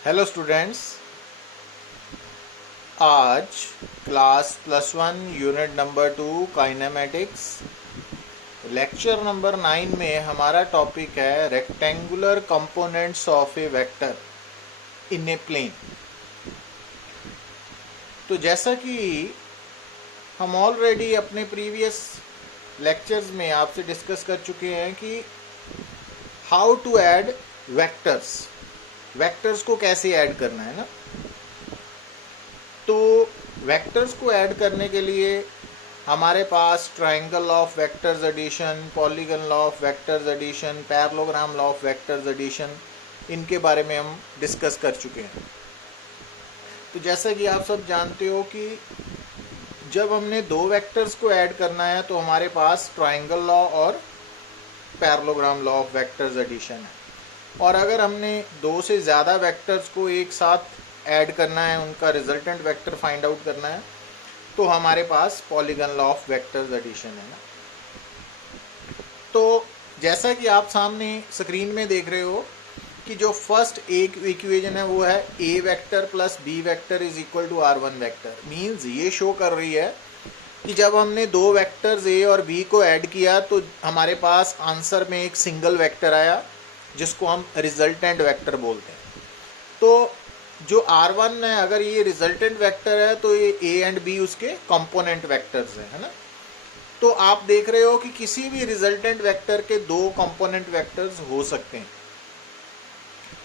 Hello students. आज class +1 unit number 2 kinematics lecture number 9 में हमारा टॉपिक है rectangular components of a vector in a plane. तो जैसा कि हम ऑलरेडी अपने प्रीवियस लेक्चर्स में आपसे डिस्कस कर चुके हैं कि how to add vectors, vectors को कैसे ऐड करना है ना। तो वेक्टर्स को ऐड करने के लिए हमारे पास triangle of vectors addition, polygon law of vectors addition, parallelogram law of vectors addition, इनके बारे में हम डिस्कस कर चुके हैं। तो जैसा कि आप सब जानते हो कि जब हमने दो वेक्टर्स को ऐड करना है तो हमारे पास ट्रायंगल लॉ और parallelogram law of vectors addition है। और अगर हमने दो से ज़्यादा वेक्टर्स को एक साथ ऐड करना है, उनका रिजल्टेंट वेक्टर फाइंड आउट करना है, तो हमारे पास polygon law of vectors addition है ना। तो जैसा कि आप सामने स्क्रीन में देख रहे हो कि जो फर्स्ट एक इक्वेशन है वो है A vector plus B vector is equal to R1 vector. Means ये शो कर रही है कि जब हमने दो वेक्टर्स ए और बी को ऐड किया तो हमारे पास आंसर में एक सिंगल वेक्टर आया जिसको हम रिजल्टेंट वेक्टर बोलते हैं। तो जो R1 है, अगर ये रिजल्टेंट वेक्टर है तो ये ए एंड बी उसके कंपोनेंट वेक्टर्स हैं, है ना। तो आप देख रहे हो कि किसी भी रिजल्टेंट वेक्टर के दो कंपोनेंट वेक्टर्स हो सकते हैं,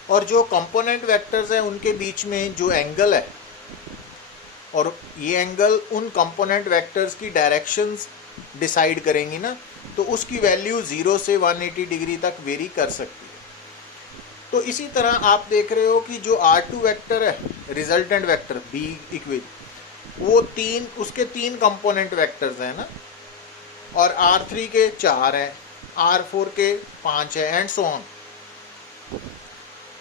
और जो कंपोनेंट वेक्टर्स हैं उनके बीच में जो एंगल है, और ये एंगल उन कंपोनेंट वेक्टर्स की डायरेक्शंस डिसाइड करेंगी ना, तो उसकी वैल्यू 0 से 180 डिग्री तक वेरी कर सकती है। तो इसी तरह आप देख रहे हो कि जो R2 वेक्टर है, रिजल्टेंट वेक्टर बी इक्वेशन, वो उसके तीन कंपोनेंट वेक्टर्स हैं ना, और R3 के 4 हैं, R4 के 5 है, एंड सो ऑन।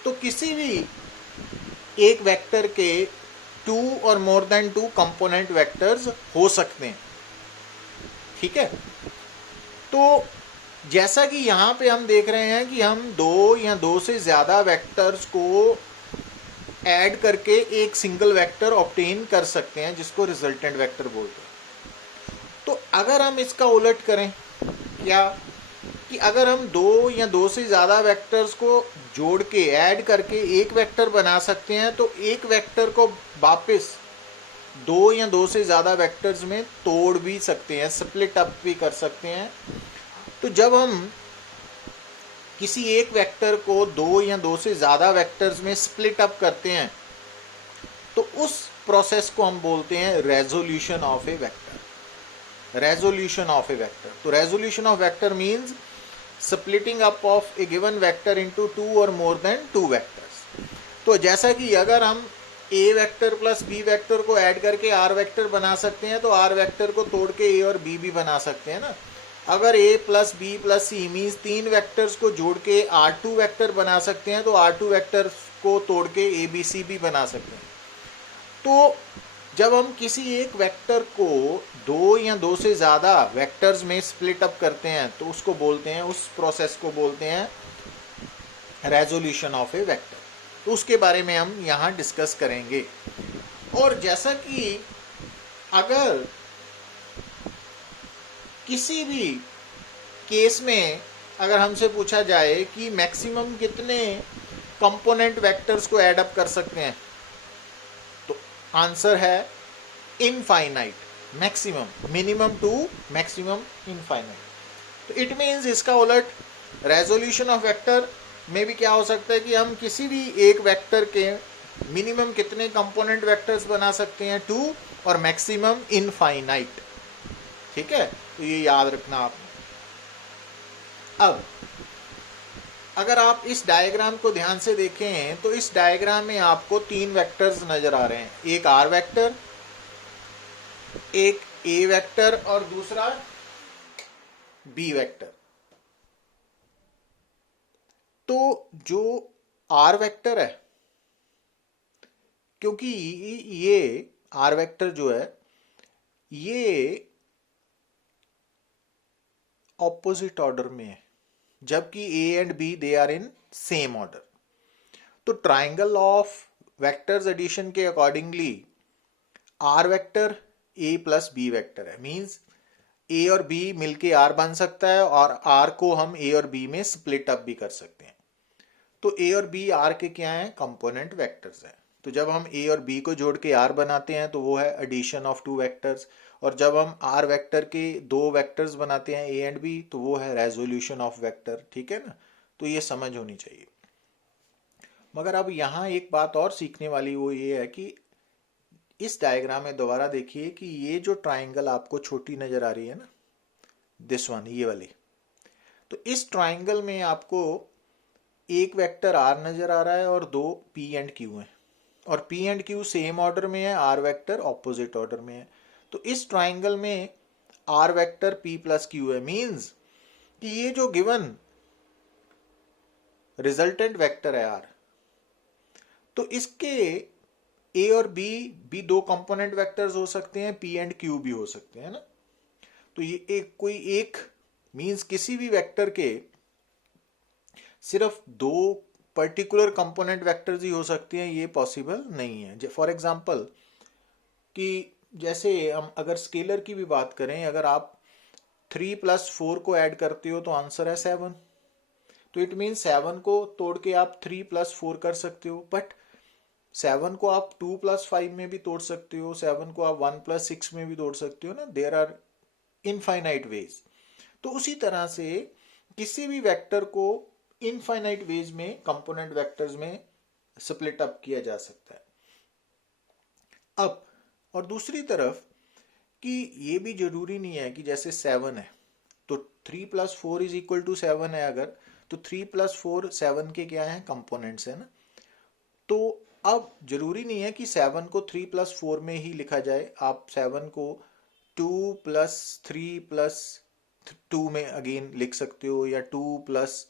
तो किसी भी एक वेक्टर के 2 और मोर देन 2 कंपोनेंट वेक्टर्स हो सकते हैं, ठीक है। तो जैसा कि यहाँ पे हम देख रहे हैं कि हम दो या दो से ज़्यादा वेक्टर्स को ऐड करके एक सिंगल वेक्टर ऑब्टेन कर सकते हैं जिसको रिजल्टेंट वेक्टर बोलते हैं। तो अगर हम इसका उलट करें, क्या कि अगर हम दो या दो से ज़्यादा वेक्टर्स को जोड़ के ऐड करके एक वेक्टर बना सकते हैं, तो एक वेक्टर को वापस दो या दो से ज़्यादा वेक्टर्स में तोड़ भी सकते हैं, स्प्लिट अप भी कर सकते हैं। तो जब हम किसी एक वेक्टर को दो या दो से ज़्यादा वेक्टर्स में स्प्लिट अप करते हैं तो उस प्रोसेस को हम बोलते हैं resolution of a vector. Resolution of a vector, तो resolution of vector means splitting up of a given vector into 2 और मोर देन 2 वेक्टर्स। तो जैसा कि अगर हम ए वेक्टर प्लस बी वेक्टर को ऐड करके आर वेक्टर बना सकते हैं, तो आर वेक्टर को तोड़ के ए और बी भी बना सकते हैं ना। अगर a plus B plus C means तीन वेक्टर्स को जोड़ के R2 वेक्टर बना सकते हैं, तो R2 वेक्टर को तोड़ के ए बी सी भी बना सकते हैं। तो जब हम किसी एक वेक्टर को दो या दो से ज़्यादा वेक्टर्स में स्प्लिट अप करते हैं तो उसको बोलते हैं, उस प्रोसेस को बोलते हैं रेजोल्यूशन ऑफ ए वेक्टर। तो उसके बारे में हम यहाँ डिस्कस करेंगे। और जैसा कि अगर किसी भी केस में अगर हमसे पूछा जाए कि मैक्सिमम कितने कंपोनेंट वेक्टर्स को ऐड अप कर सकते हैं, तो आंसर है infinite, maximum, minimum to maximum infinite. तो इट मीन्स इसका उलट रेजोल्यूशन ऑफ वेक्टर में भी क्या हो सकता है कि हम किसी भी एक वेक्टर के मिनिमम कितने कंपोनेंट वेक्टर्स बना सकते हैं, 2, और मैक्सिमम इनफाइनाइट, ठीक है। तो ये याद रखना आपने। अब अगर आप इस डायग्राम को ध्यान से देखें तो इस डायग्राम में आपको तीन वेक्टर्स नजर आ रहे हैं, एक आर वेक्टर, एक ए वेक्टर और दूसरा बी वेक्टर। तो जो आर वेक्टर है, क्योंकि ये आर वेक्टर जो है ये ऑपोजिट ऑर्डर में है, जबकि A and B they are in same order. तो ट्राइंगल ऑफ वेक्टर्स एडिशन के accordingly R vector A plus B vector है, मींस ए और बी मिलके आर बन सकता है और आर को हम ए और बी में स्प्लिट अप भी कर सकते हैं। तो ए और बी आर के क्या हैं, कंपोनेंट वेक्टर्स हैं। तो जब हम ए और बी को जोड़ के आर बनाते हैं तो वो है एडिशन ऑफ टू वेक्टर्स, और जब हम आर वेक्टर के दो वेक्टर्स बनाते हैं ए एंड बी तो वो है रेजोल्यूशन ऑफ वेक्टर। ठीक है ना, तो ये समझ होनी चाहिए। मगर अब यहाँ एक बात और सीखने वाली वो ये है कि इस डायग्राम में दोबारा देखिए कि ये जो ट्राइंगल आपको छोटी नजर आ रही है ना, दिस वन, ये वाली, तो इस ट्राइंगल में आपको एक वेक्टर आर नजर आ रहा है और दो पी एंड क्यू हैं, और P and Q same order में है, आर वेक्टर ऑपोजिट ऑर्डर में है। तो इस ट्राइंगल में R vector P plus Q है, मीन्स कि ये जो गिवन रिजल्टेंट वेक्टर है आर, तो इसके ए और बी भी दो कंपोनेंट वेक्टर्स हो सकते हैं, पी एंड क्यू भी हो सकते हैं ना। तो ये एक कोई एक मींस किसी भी वेक्टर के सिर्फ दो पर्टिकुलर कंपोनेंट वेक्टर्स ही हो सकते हैं, ये पॉसिबल नहीं है। फॉर एग्जांपल कि जैसे हम अगर स्केलर की भी बात करें, अगर आप 3 + 4 को ऐड करते हो तो आंसर है 7, तो इट मीन 7 को तोड़ के आप 3 + 4 कर सकते हो, बट 7 को आप 2 + 5 में भी तोड़ सकते हो, 7 को आप 1 + 6 में भी तोड़ सकते हो ना, देयर आर इनफाइनाइट वेज। तो उसी तरह से किसी भी वेक्टर को इनफाइनाइट वेज में कंपोनेंट वेक्टर्स में स्प्लिट अप किया जा सकता है। अब और दूसरी तरफ कि ये भी जरूरी नहीं है कि जैसे 7 है तो 3 + 4 = 7 है, अगर तो 3 + 4 7 के क्या है, कंपोनेंट्स है ना। तो अब जरूरी नहीं है कि 7 को 3 + 4 में ही लिखा जाए, आप 7 को 2 + 3 + 2 में अगेन लिख सकते हो, या 2 +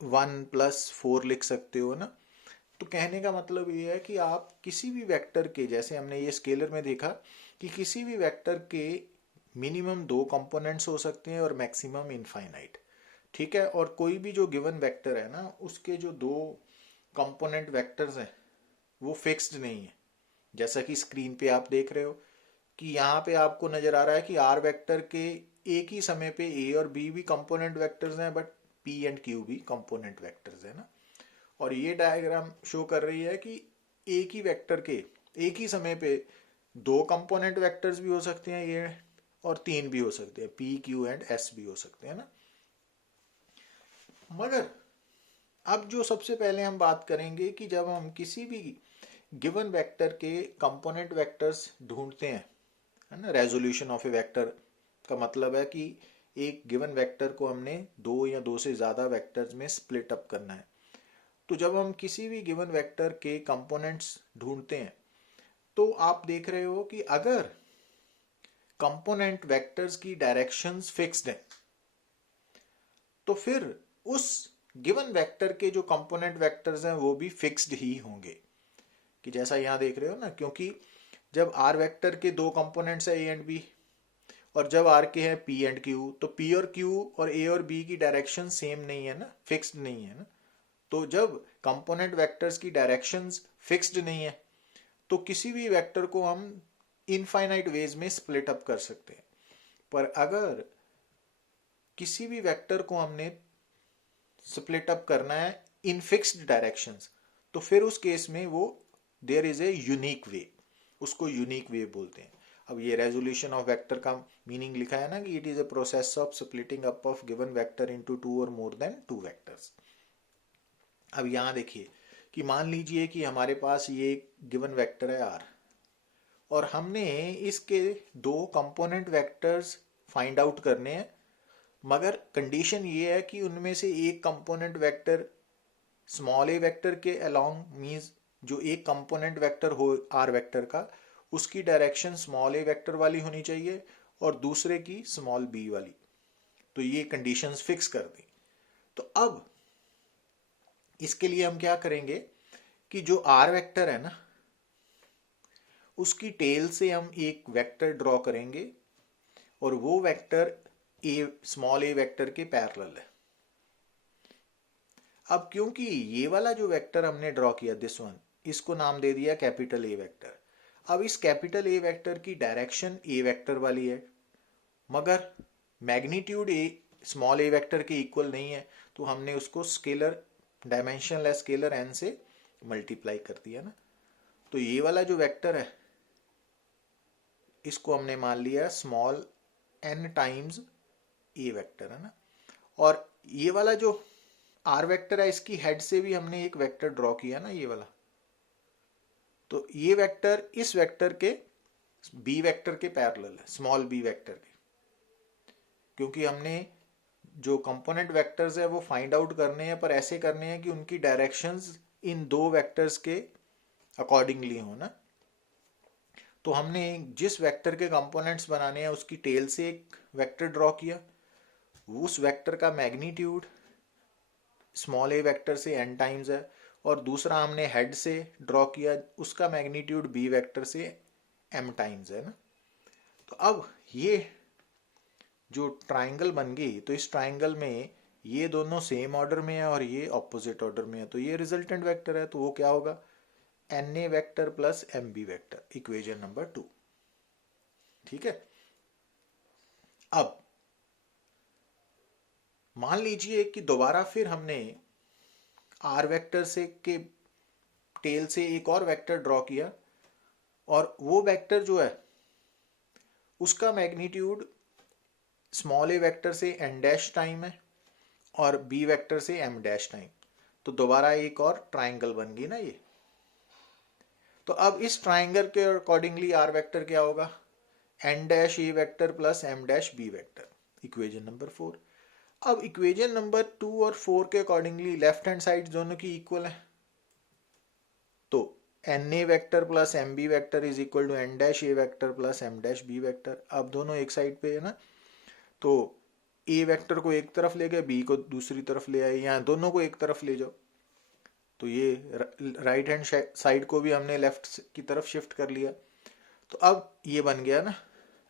1 + 4 लिख सकते हो ना। तो कहने का मतलब ये है कि आप किसी भी वेक्टर के, जैसे हमने ये स्केलर में देखा कि किसी भी वेक्टर के मिनिमम दो कंपोनेंट्स हो सकते हैं और मैक्सिमम इनफाइनाइट। ठीक है, और कोई भी जो गिवन वेक्टर है ना, उसके जो दो कंपोनेंट वेक्टर्स हैं वो फिक्स्ड नहीं है। जैसा कि स्क्रीन पे आप देख रहे हो कि यहाँ पे आपको नजर आ रहा है कि आर वेक्टर के एक ही समय पे ए और बी भी कंपोनेंट वेक्टर्स हैं, बट पी एंड क्यू भी कंपोनेंट वेक्टर्स है ना। और ये डायग्राम शो कर रही है कि एक ही वेक्टर के एक ही समय पे दो कंपोनेंट वेक्टर्स भी हो सकते हैं ये, और तीन भी हो सकते हैं, पी क्यू एंड एस भी हो सकते हैं ना। मगर अब जो सबसे पहले हम बात करेंगे कि जब हम किसी भी गिवन वेक्टर के कंपोनेंट वेक्टर्स ढूंढते हैं, है ना, रेजोल्यूशन ऑफ ए वेक्टर का मतलब है कि एक गिवन वेक्टर को हमने दो या दो से ज्यादा वेक्टर्स में स्प्लिट अप करना है। तो जब हम किसी भी गिवन वेक्टर के कंपोनेंट्स ढूंढते हैं तो आप देख रहे हो कि अगर कंपोनेंट वेक्टर्स की डायरेक्शंस फिक्स्ड हैं तो फिर उस गिवन वेक्टर के जो कंपोनेंट वेक्टर्स हैं वो भी फिक्स्ड ही होंगे। कि जैसा यहां देख रहे हो ना, क्योंकि जब आर वेक्टर के दो कंपोनेंट्स है ए एंड बी, और जब आर के हैं पी एंड क्यू, तो पी और क्यू और ए और बी की डायरेक्शन सेम नहीं है ना, फिक्स्ड नहीं है ना। तो जब कंपोनेंट वेक्टर्स की डायरेक्शंस फिक्स्ड नहीं है तो किसी भी वेक्टर को हम इनफाइनाइट वेज में स्प्लिट अप कर सकते हैं। पर अगर किसी भी वेक्टर को हमने स्प्लिट अप करना है इन फिक्स्ड डायरेक्शंस, तो फिर उस केस में वो there is a unique way, उसको यूनिक वे बोलते हैं। अब ये रेजोल्यूशन ऑफ वेक्टर का मीनिंग लिखा है ना कि it is a process of splitting up of given vector into two और मोर देन टू वेक्टर्स। अब यहां देखिए कि मान लीजिए कि हमारे पास ये गिवन वेक्टर है आर, और हमने इसके दो कंपोनेंट वेक्टर्स फाइंड आउट करने हैं, मगर कंडीशन ये है कि उनमें से एक कंपोनेंट वेक्टर स्मॉल ए वेक्टर के अलोंग, मींस जो एक कंपोनेंट वेक्टर हो आर वेक्टर का, उसकी डायरेक्शन स्मॉल ए वेक्टर वाली होनी चाहिए और दूसरे की स्मॉल बी वाली। तो ये कंडीशंस फिक्स कर दी। तो अब इसके लिए हम क्या करेंगे कि जो आर वेक्टर है ना, उसकी टेल से हम एक वेक्टर ड्रॉ करेंगे और वो vector A small A vector के पैरेलल है। अब क्योंकि ये वाला जो वेक्टर हमने ड्रॉ किया दिस वन, इसको नाम दे दिया कैपिटल ए वेक्टर। अब इस कैपिटल ए वेक्टर की डायरेक्शन ए वेक्टर वाली है, मगर मैग्नीट्यूड ए स्मॉल ए वेक्टर के इक्वल नहीं है, तो हमने उसको स्केलर डायमेंशनलेस स्केलर एन से मल्टीप्लाई कर दिया ना। तो ये वाला जो वेक्टर है इसको हमने मान लिया स्मॉल एन टाइम्स ए वेक्टर, है ना। और ये वाला जो आर वेक्टर है इसकी हेड से भी हमने एक वेक्टर ड्रॉ किया ना, ये वाला। तो ये वेक्टर इस वेक्टर के बी वेक्टर के पैरेलल है, स्मॉल बी वेक्टर के, क्योंकि हमने जो कंपोनेंट वेक्टर्स है वो फाइंड आउट करने हैं, पर ऐसे करने हैं कि उनकी डायरेक्शंस इन दो वेक्टर्स के अकॉर्डिंगली हो ना। तो हमने जिस वेक्टर के कंपोनेंट्स बनाने हैं उसकी टेल से एक वेक्टर ड्रॉ किया, उस वेक्टर का मैग्नीट्यूड स्मॉल ए वेक्टर से n टाइम्स है, और दूसरा हमने हेड से ड्रॉ किया, उसका मैग्नीट्यूड बी वेक्टर से m टाइम्स है ना। तो अब ये जो ट्राइंगल बन गई, तो इस ट्राइंगल में ये दोनों सेम ऑर्डर में है और ये ऑपोजिट ऑर्डर में है, तो ये रिजल्टेंट वेक्टर है, तो वो क्या होगा, N A vector plus M B vector, equation number 2। ठीक है। अब मान लीजिए कि दोबारा फिर हमने आर वेक्टर से के टेल से एक और वेक्टर ड्रॉ किया, और वो वेक्टर जो है उसका मैग्नीट्यूड स्मॉल ए वेक्टर से एन डैश टाइम है और बी वेक्टर से एम डैश टाइम। तो दोबारा एक और ट्राइंगल बन गई ना ये। तो अब इस ट्राइंगल के अकॉर्डिंगली आर वेक्टर क्या होगा, N dash A vector plus M dash B vector, equation number 4। अब इक्वेशन नंबर 2 और 4 के अकॉर्डिंगली लेफ्ट हैंड साइड दोनों की इक्वल है, तो N A vector plus M B vector is equal to N dash A vector plus M dash B vector. अब दोनों एक साइड पे है ना, तो ए वेक्टर को एक तरफ ले गए, बी को दूसरी तरफ ले आए, या दोनों को एक तरफ ले जाओ, तो ये राइट हैंड साइड को भी हमने लेफ्ट की तरफ शिफ्ट कर लिया। तो अब ये बन गया ना।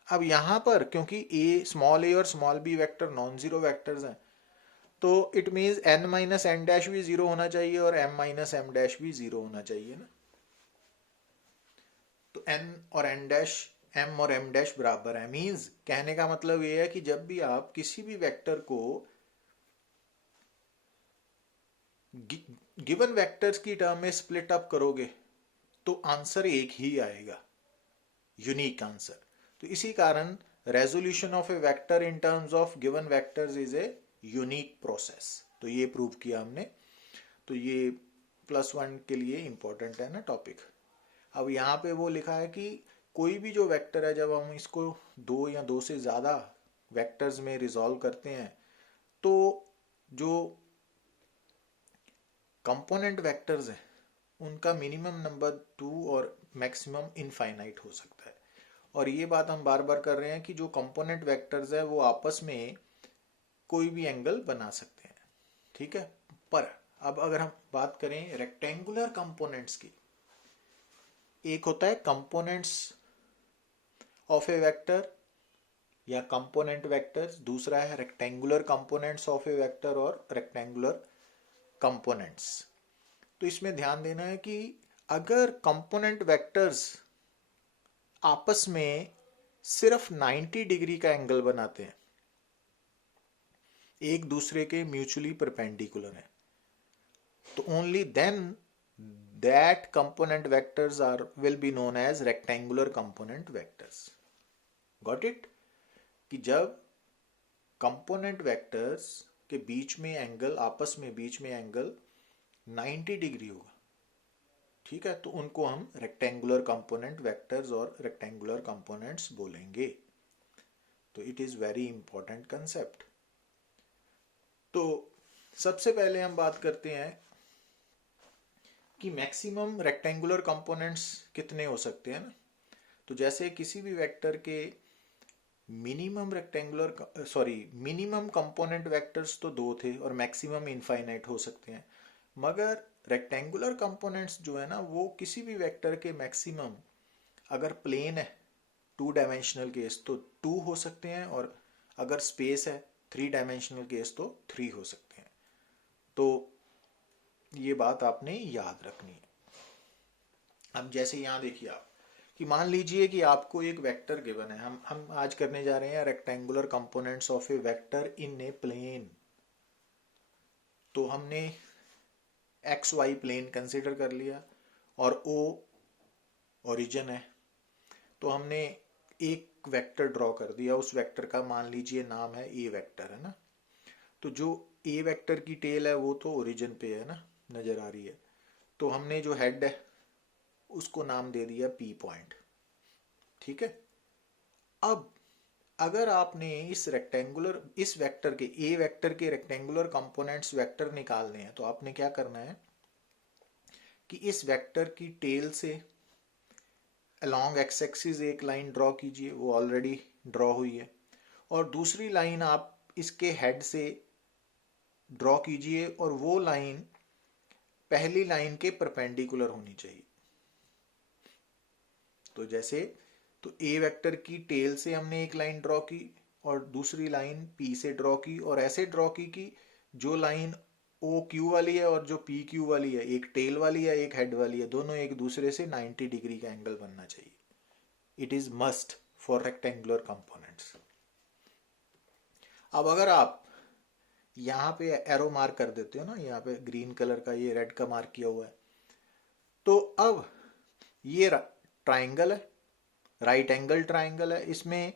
अब यहाँ पर क्योंकि ए स्मॉल ए और small b vector non zero vectors हैं, तो it means n minus n dash भी जीरो होना चाहिए और एम माइनस एम डैश भी जीरो होना चाहिए ना। तो एन और एन डैश, एम और एम डैश बराबर है, मीन्स कहने का मतलब ये है कि जब भी आप किसी भी वेक्टर को गिवन वेक्टर्स की टर्म में स्प्लिट अप करोगे तो आंसर एक ही आएगा, यूनिक आंसर। तो इसी कारण resolution of a vector in terms of given vectors is a unique process. तो ये प्रूव किया हमने। तो ये +1 के लिए इंपॉर्टेंट है ना टॉपिक। अब यहाँ पे वो लिखा है कि कोई भी जो वेक्टर है, जब हम इसको दो या दो से ज़्यादा वेक्टर्स में रिजॉल्व करते हैं, तो जो कंपोनेंट वेक्टर्स हैं उनका मिनिमम नंबर 2 और मैक्सिमम इनफाइनाइट हो सकता है। और ये बात हम बार बार कर रहे हैं कि जो कंपोनेंट वेक्टर्स है वो आपस में कोई भी एंगल बना सकते हैं, ठीक है। पर अब अगर हम बात करें रेक्टेंगुलर कंपोनेंट्स की, एक होता है कंपोनेंट्स ऑफ ए वेक्टर या कंपोनेंट वेक्टर्स, दूसरा है rectangular components of a vector और रेक्टेंगुलर कंपोनेंट्स। तो इसमें ध्यान देना है कि अगर कंपोनेंट वेक्टर्स आपस में सिर्फ 90 डिग्री का एंगल बनाते हैं, एक दूसरे के म्यूचुअली परपेंडिकुलर हैं, तो only then that component vectors are will be known as rectangular component vectors. Got it? कि जब कंपोनेंट वेक्टर्स के बीच में एंगल, आपस में बीच में एंगल 90 डिग्री होगा, ठीक है, तो उनको हम रेक्टेंगुलर कंपोनेंट वेक्टर्स और रेक्टेंगुलर कंपोनेंट्स बोलेंगे। तो it is very important concept. तो सबसे पहले हम बात करते हैं कि मैक्सिमम रेक्टेंगुलर कंपोनेंट्स कितने हो सकते हैं ना। तो जैसे किसी भी वेक्टर के मिनिमम कंपोनेंट वेक्टर्स तो 2 थे और मैक्सिमम इनफाइनाइट हो सकते हैं, मगर रेक्टेंगुलर कंपोनेंट्स जो है ना वो किसी भी वेक्टर के मैक्सिमम, अगर प्लेन है 2 डायमेंशनल केस तो 2 हो सकते हैं, और अगर स्पेस है 3 डायमेंशनल केस तो 3 हो सकते हैं। तो ये बात आपने याद रखनी है। अब जैसे यहाँ देखिए आप कि मान लीजिए कि आपको एक वेक्टर गिवन है, हम आज करने जा रहे हैं rectangular components of a vector in a plane. तो हमने एक्स वाई प्लेन कंसिडर कर लिया और ओ ओरिजिन है। तो हमने एक वेक्टर ड्रॉ कर दिया, उस वेक्टर का मान लीजिए नाम है ए वेक्टर, है ना। तो जो ए वेक्टर की टेल है वो तो ओरिजिन पे है ना, नजर आ रही है। तो हमने जो हेड है उसको नाम दे दिया पी पॉइंट, ठीक है। अब अगर आपने इस वेक्टर के ए वेक्टर के रेक्टेंगुलर कंपोनेंट्स वेक्टर निकालने हैं तो आपने क्या करना है कि इस वेक्टर की टेल से अलॉन्ग एक्स एक्सिस एक लाइन ड्रॉ कीजिए, वो ऑलरेडी ड्रॉ हुई है। और दूसरी लाइन आप इसके हेड से ड्रॉ कीजिए और वो लाइन पहली लाइन के परपेंडिकुलर होनी चाहिए। तो जैसे तो ए वेक्टर की टेल से हमने एक लाइन ड्रॉ की और दूसरी लाइन पी से ड्रॉ की, और ऐसे ड्रॉ की कि जो लाइन ओ क्यू वाली है और जो पी क्यू वाली है, एक टेल वाली है एक हेड वाली है, दोनों एक दूसरे से 90 डिग्री का एंगल बनना चाहिए। It is must for rectangular components. अब अगर आप यहाँ पे एरो मार्क कर देते हो ना, यहाँ पे ग्रीन कलर का ये रेड का मार्क किया हुआ है, तो अब ये ट्राइंगल है, राइट एंगल ट्राइंगल है। इसमें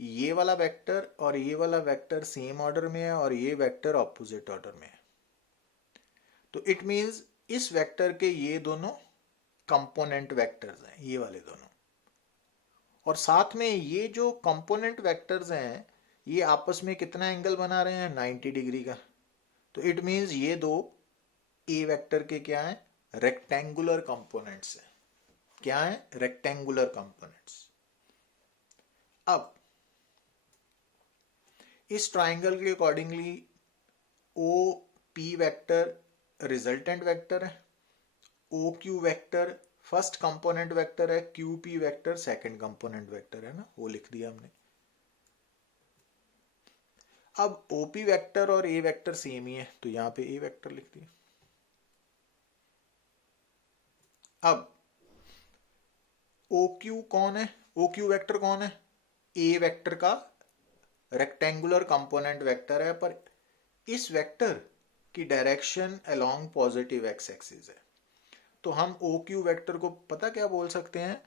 ये वाला वेक्टर और ये वाला वेक्टर सेम ऑर्डर में है और ये वेक्टर ऑपोजिट ऑर्डर में है। तो इट मींस इस वेक्टर के ये दोनों कंपोनेंट वेक्टर्स हैं, ये वाले दोनों। और साथ में ये जो कंपोनेंट वेक्टर्स हैं ये आपस में कितना एंगल बना रहे हैं, 90 डिग्री का। तो इट मींस ये दो ए वेक्टर के क्या हैं, रेक्टेंगुलर कंपोनेंट्स हैं। क्या है, रेक्टेंगुलर कंपोनेंट्स। अब इस ट्राइंगल के accordingly O P vector resultant vector है, O Q vector first component vector है, Q P vector second component vector है ना, वो लिख दिया हमने। अब ओपी वेक्टर और ए वेक्टर सेम ही है तो यहां पे ए वेक्टर लिख दिया। अब ओ क्यू कौन है, ओ क्यू वेक्टर कौन है, ए वेक्टर का रेक्टेंगुलर कंपोनेंट वेक्टर है, पर इस वेक्टर की direction along positive x axis है। तो हम ओ क्यू वेक्टर को पता क्या बोल सकते हैं,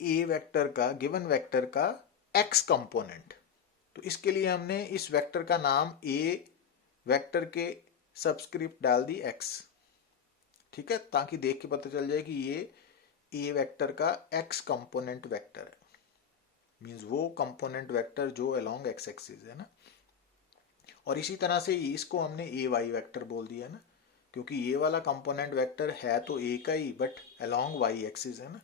ए वेक्टर का, गिवन वेक्टर का एक्स कंपोनेंट। तो इसके लिए हमने इस वेक्टर का नाम ए वेक्टर के सबस्क्रिप्ट डाल दी एक्स, ठीक है, ताकि देख के पता चल जाए कि ये ए वेक्टर का एक्स कंपोनेंट वेक्टर है। मींस वो कंपोनेंट वेक्टर जो अलोंग एक्स एक्सिस है ना। और इसी तरह से इसको हमने ए वाई वेक्टर बोल दिया ना, क्योंकि ये वाला कंपोनेंट वेक्टर है तो ए का ही बट अलोंग वाई एक्सिस है ना।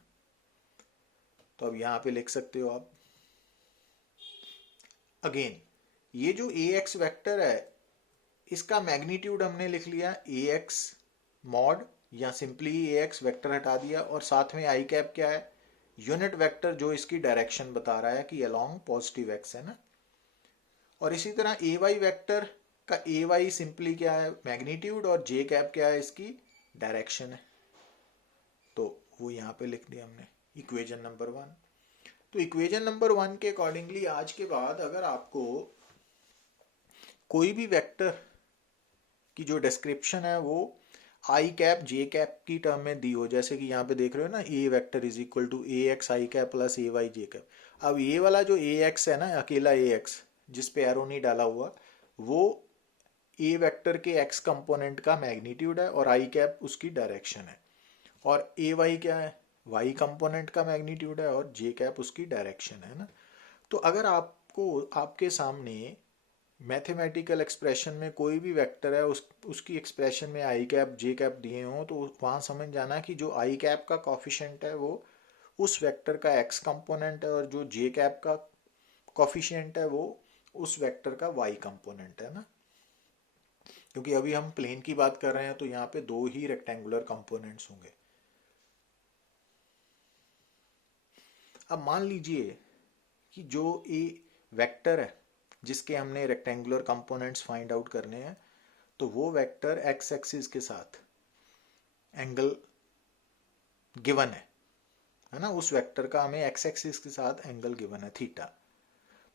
तो अब यहाँ पे लिख सकते हो आप अगेन, ये जो ए एक्स वेक्टर है इसका मैग्नीट्यूड हमने लिख लिया ए एक्स मॉड, या सिंपली ए एक्स वेक्टर हटा दिया, और साथ में आई कैप क्या है, यूनिट वेक्टर जो इसकी डायरेक्शन बता रहा है कि अलोंग पॉजिटिव एक्स है ना। और इसी तरह ए वाई वेक्टर का ए वाई सिंपली क्या है, मैग्नीट्यूड, और जे कैप क्या है, इसकी डायरेक्शन है। तो वो यहाँ पे लिख दिया हमने इक्वेशन नंबर 1। तो इक्वेशन नंबर 1 के अकॉर्डिंगली आज के बाद अगर आपको कोई भी वेक्टर की जो डिस्क्रिप्शन है वो आई कैप जे कैप की टर्म में दी हो, जैसे कि यहाँ पे देख रहे हो ना, A vector is equal to A X I cap plus A Y J cap. अब ये वाला जो ए एक्स है ना, अकेला ए एक्स जिस पे एरो नहीं डाला हुआ, वो ए वेक्टर के एक्स कंपोनेंट का मैग्नीट्यूड है और आई कैप उसकी डायरेक्शन है, और ए वाई क्या है, वाई कंपोनेंट का मैग्नीट्यूड है और जे कैप उसकी डायरेक्शन है ना। तो अगर आपको आपके सामने मैथमेटिकल एक्सप्रेशन में कोई भी वेक्टर है उसकी एक्सप्रेशन में आई कैप जे कैप दिए हों, तो वहाँ समझ जाना कि जो आई कैप का कॉफिशेंट है वो उस वेक्टर का एक्स कंपोनेंट है और जो जे कैप का कॉफिशिएंट है वो उस वेक्टर का वाई कंपोनेंट है ना। क्योंकि अभी हम प्लेन की बात कर रहे हैं तो यहाँ पे दो ही रेक्टेंगुलर कंपोनेंट्स होंगे। अब मान लीजिए कि जो ए वेक्टर है जिसके हमने रेक्टेंगुलर कंपोनेंट्स फाइंड आउट करने हैं, तो वो वेक्टर एक्स एक्सिस के साथ एंगल गिवन है ना, उस वेक्टर का हमें एक्स एक्सिस के साथ एंगल गिवन है थीटा।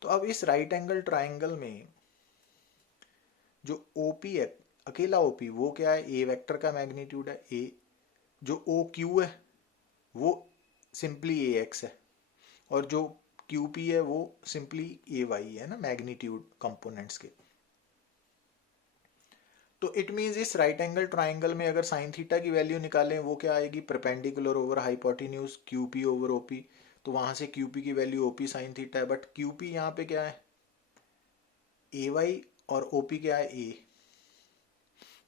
तो अब इस राइट एंगल ट्राइंगल में जो ओपी है, अकेला ओपी, वो क्या है, ए वेक्टर का मैग्नीट्यूड है ए। जो ओ क्यू है वो सिंपली ए एक्स है, और जो क्यू पी है वो सिंपली ए वाई है ना, मैग्नीट्यूड कंपोनेंट्स के। तो इट मीन्स इस राइट एंगल ट्राइंगल में अगर साइन थीटा की वैल्यू निकालें, वो क्या आएगी, perpendicular over hypotenuse Q P over OP. तो वहां से क्यू पी की वैल्यू ओपी साइन थीटा है, बट क्यू पी यहाँ पे क्या है, ए वाई, और ओपी क्या है, ए।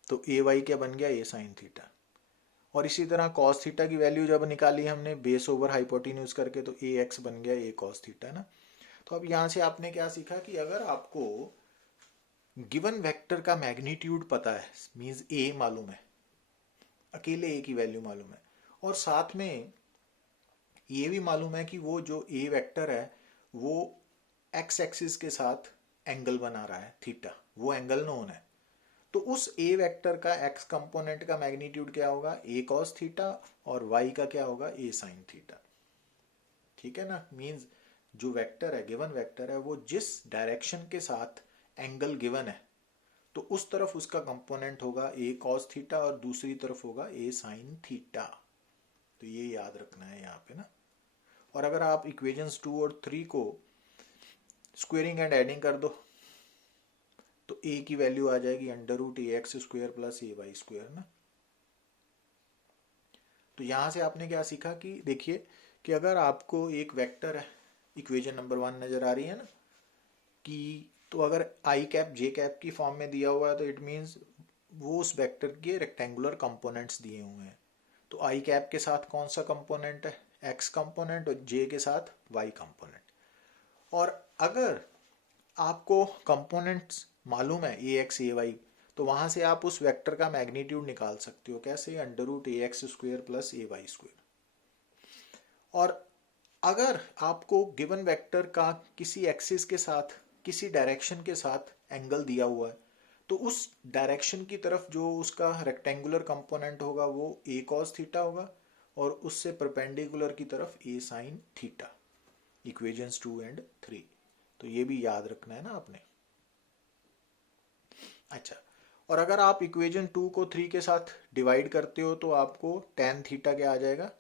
तो ए वाई क्या बन गया, ए साइन थीटा। और इसी तरह कॉस थीटा की वैल्यू जब निकाली हमने बेस ओवर हाइपोटेन्यूज करके, तो ए एक्स बन गया ए कॉस थीटा ना। तो अब यहाँ से आपने क्या सीखा कि अगर आपको गिवन वेक्टर का मैग्नीट्यूड पता है, मीन्स ए मालूम है, अकेले ए की वैल्यू मालूम है, और साथ में ये भी मालूम है कि वो जो ए वेक्टर है वो एक्स एक्सिस के साथ एंगल बना रहा है थीटा, वो एंगल नोन है, तो उस ए वेक्टर का एक्स कंपोनेंट का मैग्नीट्यूड क्या होगा, ए कॉस थीटा, और वाई का क्या होगा, ए साइन थीटा। ठीक है ना, मीन्स जो वेक्टर है, गिवन वेक्टर है, वो जिस डायरेक्शन के साथ एंगल गिवन है, तो उस तरफ उसका कंपोनेंट होगा ए कॉस थीटा, और दूसरी तरफ होगा ए साइन थीटा। तो ये याद रखना है यहाँ पे ना। और अगर आप इक्वेशंस 2 और 3 को स्क्वेयरिंग एंड एडिंग कर दो, तो ए की वैल्यू आ जाएगी under root A x square plus A Y square ना। तो यहां से आपने क्या सीखा कि देखिए कि अगर आपको एक वेक्टर है, इक्वेशन नंबर 1 नजर आ रही है ना, कि तो अगर आई कैप जे कैप की फॉर्म में दिया हुआ है, तो इट मीन्स वो उस वेक्टर के रेक्टेंगुलर कंपोनेंट्स दिए हुए हैं। तो आई कैप के साथ कौन सा कंपोनेंट है, एक्स कंपोनेंट, और जे के साथ वाई कंपोनेंट। और अगर आपको कंपोनेंट्स मालूम है ए एक्स ए वाई, तो वहां से आप उस वेक्टर का मैग्नीट्यूड निकाल सकते हो, कैसे, under root A x square plus A Y square. और अगर आपको गिवन वेक्टर का किसी एक्सिस के साथ, किसी डायरेक्शन के साथ एंगल दिया हुआ है, तो उस डायरेक्शन की तरफ जो उसका रेक्टेंगुलर कंपोनेंट होगा वो ए कॉस थीटा होगा, और उससे परपेंडिकुलर की तरफ ए साइन थीटा। इक्वेशंस 2 एंड 3, तो ये भी याद रखना है ना आपने। अच्छा, और अगर आप इक्वेशन 2 को 3 के साथ डिवाइड करते हो, तो आपको टेन थीटा क्या आ जाएगा,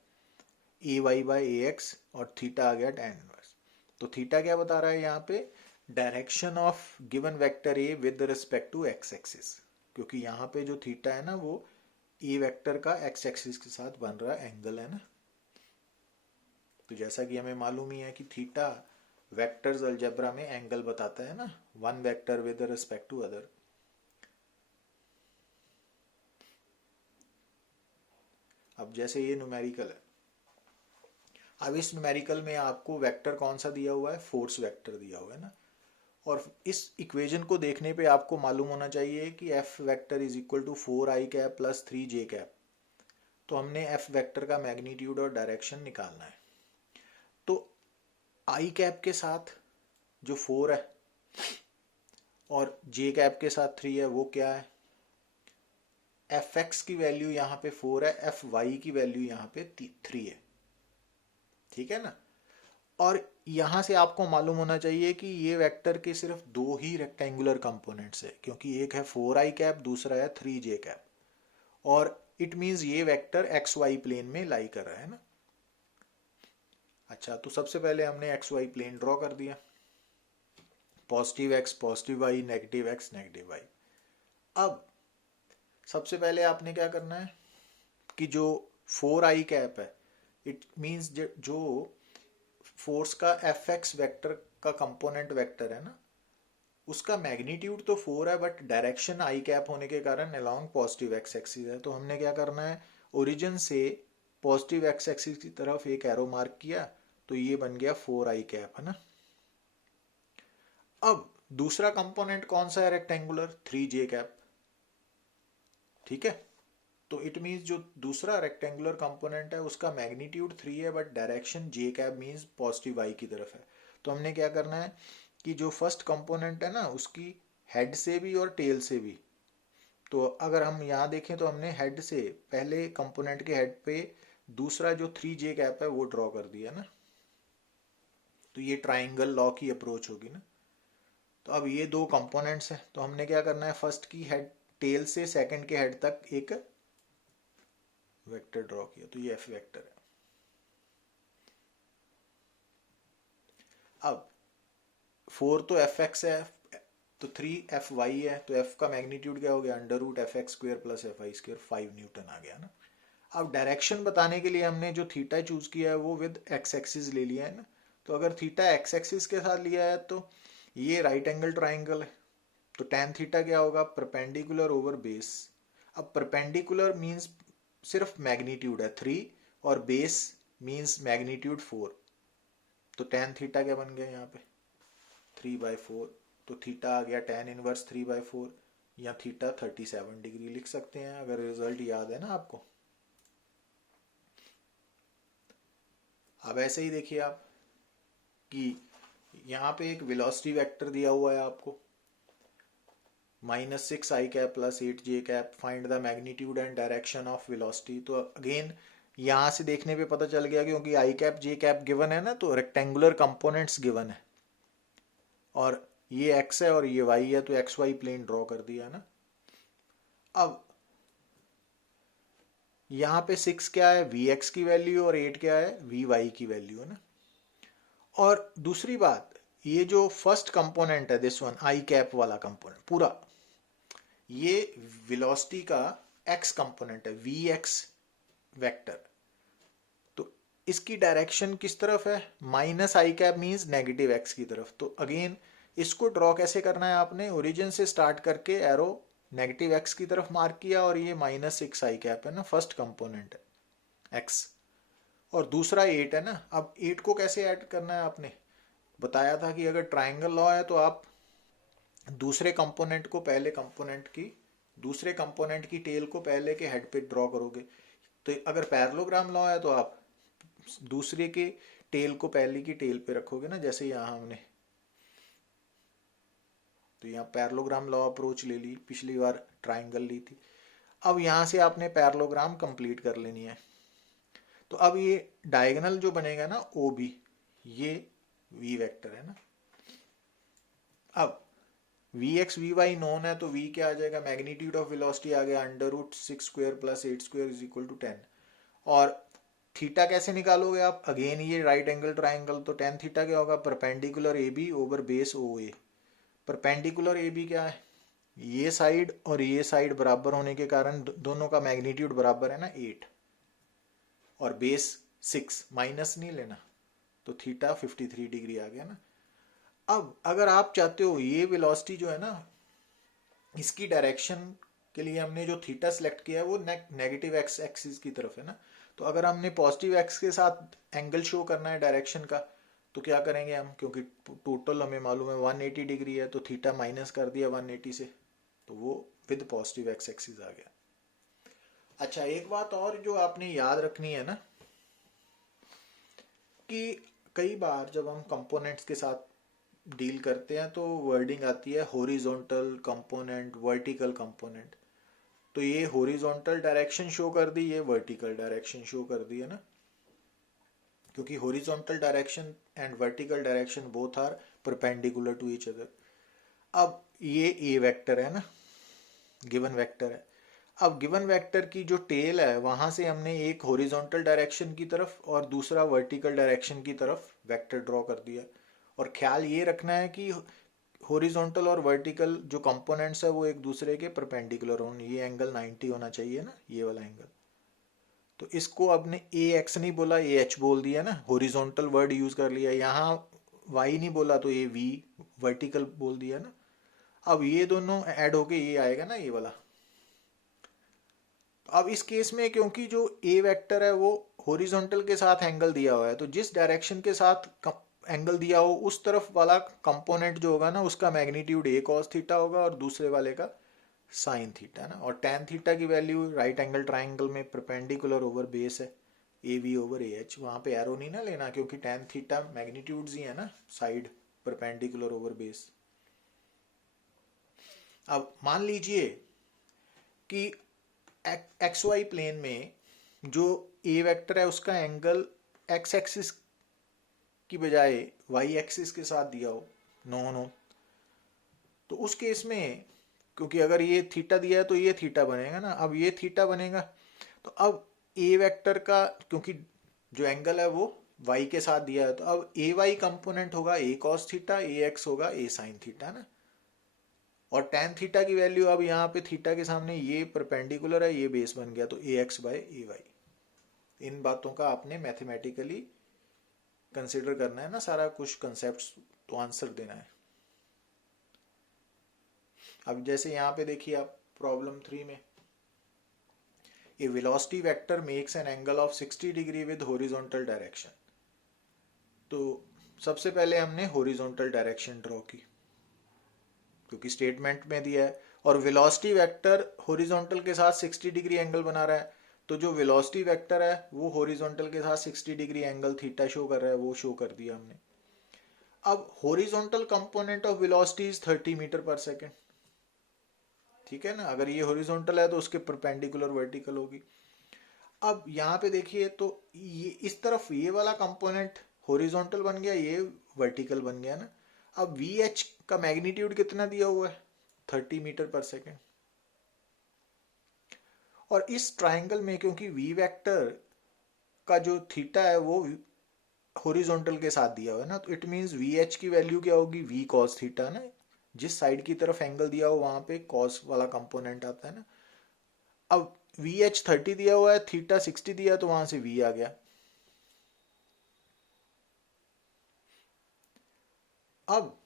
ए वाई बाई ए एक्स, और थीटा आ गया टेन इनवर्स। तो थीटा क्या बता रहा है यहाँ पे, direction of given vector a with respect to x axis, क्योंकि यहाँ पे जो थीटा है ना वो ए वेक्टर का एक्स एक्सिस के साथ बन रहा एंगल है ना। तो जैसा कि हमें मालूम ही है कि थीटा वेक्टर्स अलजेब्रा में एंगल बताता है ना, one vector with respect to other. अब जैसे ये न्यूमेरिकल है, अब इस न्यूमेरिकल में आपको वेक्टर कौन सा दिया हुआ है, फोर्स वेक्टर दिया हुआ है ना। और इस इक्वेशन को देखने पे आपको मालूम होना चाहिए कि f vector is equal to 4 i cap plus 3 j cap. तो हमने एफ वेक्टर का मैग्नीट्यूड और डायरेक्शन निकालना है। तो आई कैप के साथ जो 4 है और जे कैप के साथ 3 है, वो क्या है, एफ एक्स की वैल्यू यहाँ पे 4 है, एफ वाई की वैल्यू यहाँ पे 3 है। ठीक है ना। और यहां से आपको मालूम होना चाहिए कि ये वेक्टर के सिर्फ दो ही रेक्टेंगुलर कंपोनेंट्स है, क्योंकि एक है 4 आई कैप, दूसरा है 3 जे कैप। और इट मीन्स ये वेक्टर एक्स वाई प्लेन में लाई कर रहा है ना। अच्छा, तो सबसे पहले हमने एक्स वाई प्लेन ड्रॉ कर दिया, positive x positive y, negative x negative y. अब सबसे पहले आपने क्या करना है कि जो 4 आई कैप है, इट मीन्स जो फोर्स का एफ एक्स वेक्टर का कंपोनेंट वेक्टर है ना, उसका मैग्नीट्यूड तो 4 है, बट डायरेक्शन आई कैप होने के कारण अलोंग पॉजिटिव एक्स एक्सिस है। तो हमने क्या करना है, ओरिजिन से पॉजिटिव एक्स एक्सिस की तरफ एक एरो मार्क किया, तो ये बन गया 4 आई कैप है ना। अब दूसरा कंपोनेंट कौन सा है रेक्टेंगुलर, 3 जे कैप। ठीक है, तो इट मीन्स जो दूसरा रेक्टेंगुलर कंपोनेंट है उसका मैग्नीट्यूड 3 है, but direction J cap means positive I की तरफ है। तो हमने क्या करना है कि जो फर्स्ट कंपोनेंट है ना, उसकी हेड से भी और टेल से भी तो अगर हम यहाँ देखें तो हमने हेड से पहले कंपोनेंट के हेड पे दूसरा जो 3J कैप है वो ड्रॉ कर दिया ना, तो ये ट्राइंगल लॉ की अप्रोच होगी ना। तो अब ये दो कंपोनेंट्स हैं, तो हमने क्या करना है, फर्स्ट की हेड टेल से सेकंड के हेड तक एक वेक्टर ड्रॉ किया, तो ये एफ वेक्टर है। अब 4 तो एफ एक्स है, तो 3 एफ वाई है, तो एफ का मैग्नीट्यूड क्या हो गया, under root F X square plus F I square, 5 newton आ गया ना। अब डायरेक्शन बताने के लिए हमने जो थीटा चूज किया है वो विद एक्स एक्सिस ले लिया है ना। तो अगर थीटा एक्स एक्सिस के साथ लिया है तो ये राइट एंगल ट्राइंगल है, तो tan थीटा क्या होगा, परपेंडिकुलर ओवर बेस। अब परपेंडिकुलर मीन्स सिर्फ मैग्नीट्यूड है 3 और बेस मीन्स मैग्नीट्यूड 4, तो tan थीटा क्या बन गया यहाँ पे 3/4, तो थीटा आ गया tan इनवर्स 3/4, या थीटा 37 डिग्री लिख सकते हैं अगर रिजल्ट याद है ना आपको। अब ऐसे ही देखिए आप कि यहाँ पे एक वेलोसिटी वेक्टर दिया हुआ है आपको, -6 i cap plus 8j cap, find the magnitude and direction of velocity. तो अगेन यहाँ से देखने पे पता चल गया, क्योंकि i cap j cap given है ना, तो रेक्टेंगुलर कंपोनेंट्स गिवन है, और ये x है और ये y है, तो एक्स वाई प्लेन ड्रॉ कर दिया है ना। अब यहाँ पे 6 क्या है, vx की वैल्यू, और 8 क्या है, vy की वैल्यू है ना। और दूसरी बात, ये जो फर्स्ट कंपोनेंट है दिस वन आई कैप वाला कंपोनेंट पूरा, ये वेलोसिटी का x कंपोनेंट है, vx वेक्टर, तो इसकी डायरेक्शन किस तरफ है, -i cap means negative x की तरफ। तो अगेन इसको ड्रॉ कैसे करना है, आपने ओरिजिन से स्टार्ट करके एरो नेगेटिव x की तरफ मार्क किया, और ये -6 i कैप है ना, फर्स्ट कंपोनेंट है x, और दूसरा 8 है ना। अब 8 को कैसे ऐड करना है, आपने बताया था कि अगर ट्राइंगल लॉ है तो आप दूसरे कंपोनेंट को पहले कंपोनेंट की, दूसरे कंपोनेंट की टेल को पहले के हेड पे ड्रॉ करोगे। तो अगर पैरेललोग्राम लॉ है तो आप दूसरे के टेल को पहले की टेल पे रखोगे ना, जैसे यहाँ हमने तो यहाँ पैरेललोग्राम लॉ अप्रोच ले ली, पिछली बार ट्राइंगल ली थी। अब यहाँ से आपने पैरेललोग्राम कंप्लीट कर लेनी है। तो अब ये डायगोनल जो बनेगा ना ओ बी, ये वी वेक्टर है ना। अब v x v y known है, तो वी क्या आ जाएगा, मैग्नीट्यूड ऑफ वेलोसिटी आ गया √6 square plus 8 square is equal to 10। और थीटा कैसे निकालोगे आप, अगेन ये राइट एंगल ट्राइंगल, तो tan थीटा क्या होगा, perpendicular a b over base o a. Perpendicular a b क्या है, ये साइड और ये साइड बराबर होने के कारण दोनों का मैग्नीट्यूड बराबर है ना 8, और बेस 6, माइनस नहीं लेना, तो थीटा 53 डिग्री आ गया ना। अब अगर आप चाहते हो ये वेलोसिटी जो है ना, इसकी डायरेक्शन के लिए हमने जो थीटा सेलेक्ट किया है वो नेगेटिव एक्स एक्सिस की तरफ है ना। तो अगर हमने पॉजिटिव एक्स के साथ एंगल शो करना है डायरेक्शन का, तो क्या करेंगे हम, क्योंकि टोटल हमें मालूम है 180 डिग्री है, तो थीटा माइनस कर दिया 180 से, तो वो विद पॉजिटिव एक्स एक्सिस आ गया। अच्छा, एक बात और जो आपने याद रखनी है ना, कि कई बार जब हम कंपोनेंट्स के साथ डील करते हैं तो वर्डिंग आती है हॉरिजॉन्टल कंपोनेंट, वर्टिकल कंपोनेंट। तो ये हॉरिजॉन्टल डायरेक्शन शो कर दी, ये वर्टिकल डायरेक्शन शो कर दी है ना, क्योंकि horizontal direction and vertical direction both are perpendicular to each other. अब ये ए वेक्टर है ना, गिवन वेक्टर है। अब गिवन वेक्टर की जो टेल है वहां से हमने एक हॉरिजॉन्टल डायरेक्शन की तरफ और दूसरा वर्टिकल डायरेक्शन की तरफ वेक्टर ड्रॉ कर दिया। और ख्याल ये रखना है कि हॉरिजॉन्टल और वर्टिकल जो कंपोनेंट्स है वो एक दूसरे के परपेंडिकुलर हों, ये एंगल 90 होना चाहिए ना, ये वाला एंगल। तो इसको आपने ए एक्स नहीं बोला, ए एच बोल दिया ना, हॉरिजॉन्टल वर्ड यूज कर लिया। यहाँ वाई नहीं बोला तो ए वी वर्टिकल बोल दिया ना। अब ये दोनों ऐड होके ये आएगा ना, ये वाला। तो अब इस केस में क्योंकि जो ए वेक्टर है वो हॉरिजॉन्टल के साथ एंगल दिया हुआ है, तो जिस डायरेक्शन के साथ एंगल दिया हो उस तरफ वाला कंपोनेंट जो होगा ना, उसका मैग्नीट्यूड ए कॉस थीटा होगा और दूसरे वाले का साइन थीटा ना। और tan थीटा की वैल्यू राइट एंगल ट्राइंगल में परपेंडिकुलर ओवर बेस है, A V over A H. वहाँ पे एरो नहीं ना लेना, क्योंकि tan थीटा मैग्नीट्यूड्स ही है ना, साइड परपेंडिकुलर ओवर बेस। अब मान लीजिए कि एक्स वाई प्लेन में जो ए वेक्टर है उसका एंगल एक्स एक्सिस की बजाय वाई एक्सिस के साथ दिया हो, नॉन हो, तो उस केस में क्योंकि अगर ये थीटा दिया है तो ये थीटा बनेगा ना, अब ये थीटा बनेगा, तो अब ए वेक्टर का क्योंकि जो एंगल है वो वाई के साथ दिया है, तो अब ए वाई कंपोनेंट होगा ए कॉस थीटा, ए एक्स होगा ए साइन थीटा ना। और टेन थीटा की वैल्यू अब यहाँ पे थीटा के सामने ये परपेंडिकुलर है, ये बेस बन गया, तो ए एक्स बाय ए वाई। इन बातों का आपने मैथमेटिकली कंसिडर करना है ना, सारा कुछ कंसेप्ट, तो आंसर देना है। अब जैसे यहाँ पे देखिए आप प्रॉब्लम 3 में, a velocity vector makes an angle of 60 degree with horizontal direction. तो सबसे पहले हमने हॉरिजॉन्टल डायरेक्शन ड्रॉ की क्योंकि स्टेटमेंट में दिया है, और वेलोसिटी वेक्टर हॉरिजॉन्टल के साथ 60 डिग्री एंगल बना रहा है, तो जो वेलोसिटी वेक्टर है वो हॉरिजॉन्टल के साथ 60 डिग्री एंगल थीटा शो कर रहा है, वो शो कर दिया हमने। अब horizontal component of velocity is 30 metre per second, ठीक है ना। अगर ये हॉरिजॉन्टल है तो उसके परपेंडिकुलर वर्टिकल होगी। अब यहाँ पे देखिए तो ये इस तरफ ये वाला कंपोनेंट हॉरिजॉन्टल बन गया, ये वर्टिकल बन गया ना। अब वी एच का मैग्नीट्यूड कितना दिया हुआ है, 30 मीटर पर सेकेंड। और इस ट्राइंगल में क्योंकि वी वेक्टर का जो थीटा है वो हॉरिजॉन्टल के साथ दिया हुआ है ना, तो इट मीन्स वी एच की वैल्यू क्या होगी, वी कॉस थीटा ना। जिस साइड की तरफ एंगल दिया हो वहां पे कॉस वाला कंपोनेंट आता है ना। अब वी एच 30 दिया हुआ है, थीटा 60 दिया, तो वहां से वी आ गया। अब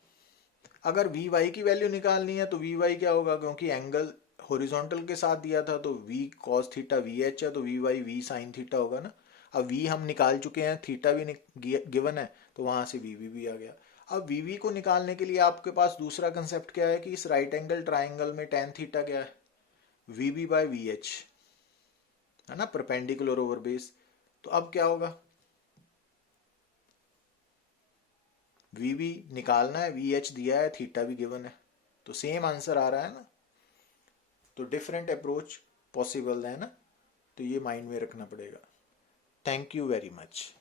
अगर वी वाई की वैल्यू निकालनी है तो वी वाई क्या होगा, क्योंकि एंगल हॉरिजॉन्टल के साथ दिया था तो v cos theta v h है, तो v y v sine theta होगा ना। अब वी हम निकाल चुके हैं, थीटा भी गिवन है, तो वहां से वी भी आ गया। अब वी वी को निकालने के लिए आपके पास दूसरा कंसेप्ट क्या है कि इस राइट एंगल ट्राइंगल में टेन थीटा क्या है, v b by v h है ना, परपेंडिकुलर ओवर बेस। तो अब क्या होगा, वी बी निकालना है, वी एच दिया है, थीटा भी गिवन है, तो सेम आंसर आ रहा है ना। तो डिफरेंट अप्रोच पॉसिबल है ना, तो ये माइंड में रखना पड़ेगा। Thank you very much.